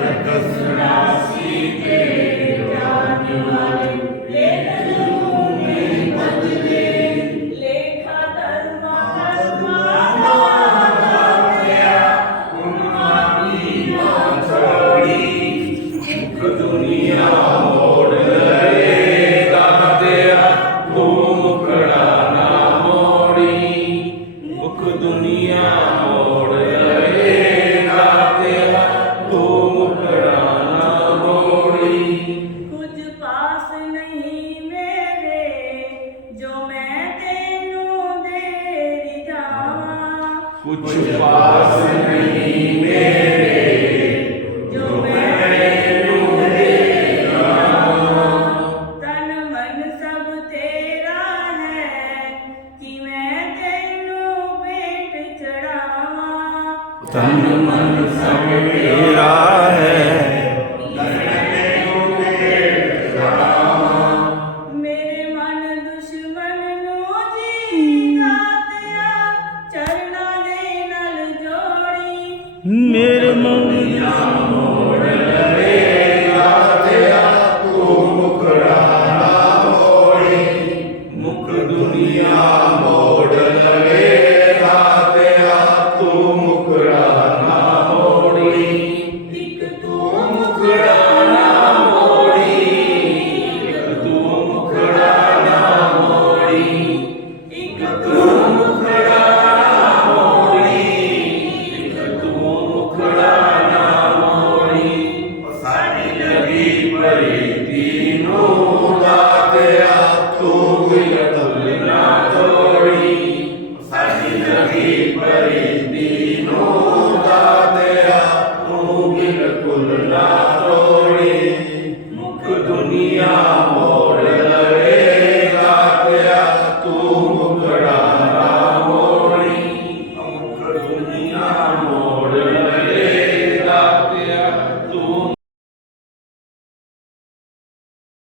Let us now. कुछ पास नहीं मेरे जो तन मन सब तेरा है कि मैं तेनू पेट चढ़ावा तन मन सब तेरा है। ਮੇਰੇ ਮੌਲਾ